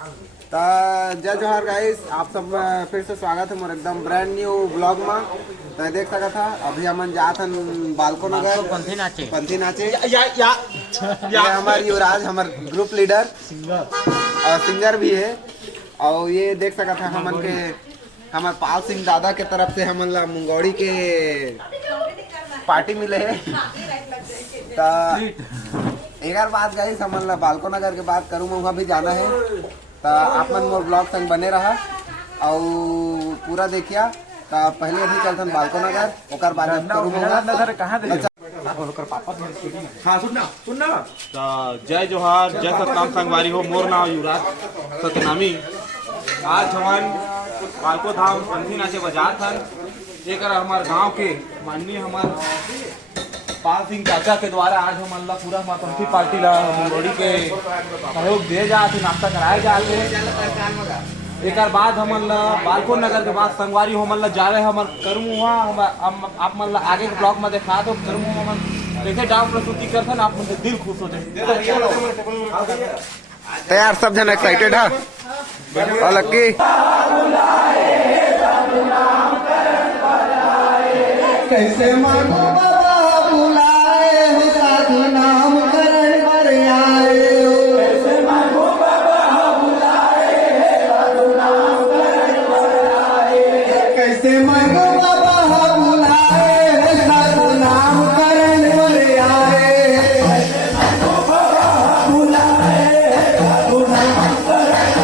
तो जय जोहार गाइस, आप सब फिर से स्वागत है मोर एकदम ब्रांड न्यू ब्लॉग में। तो देख सका था अभी हमन जात हन बालको नगर पंथी नाचे ये हमारे युवराज हमार ग्रुप लीडर और सिंगर भी है। और ये देख सका था हमन के हमार पाल सिंह दादा के तरफ से हमन ला मुंगौड़ी के पार्टी मिले है। तो एक बात गाइस हमन ला बालको नगर के बात करूँ वहाँ भी जाना है। तो आप मन मोर ब्लॉग संग बने रहा और पूरा देखिया। तो पहले अभी चलते बालको नगर ओकर बाद नगर कहाँ हाँ सुनना तो जय जोहार जय सतनाम संगवारी हो। मोर नाम युवराज सतनामी। आज हमान बालको धाम पंथी नाचे बाजार हन। एक हमार गांव के माननीय हमार पाल सिंह चाचा के द्वारा आज हम अल्लाह पूरा हमार पंथी पार्टी ला मुंगौड़ी के सहयोग दिए जाते, नाश्ता कराए जाते। एक बाद हम बालको नगर के बाद संगवारी हम जा रहे हम करूँ वहाँ आप मन आगे के ब्लॉक में देखा दो करूँ हम देखे डांस प्रस्तुति करते आप मन दिल खुश हो जाए। तैयार सब जन एक्साइटेड है और लक्की कैसे मानो बाबा बुलाए हो साधु नाम करण पर आए हो। कैसे मानो बाबा बुलाए साधु नाम करण पर आए। कैसे मानो बाबा बुलाए साधु नाम करण पर आए। कैसे मानो बाबा बुलाए साधु नाम करण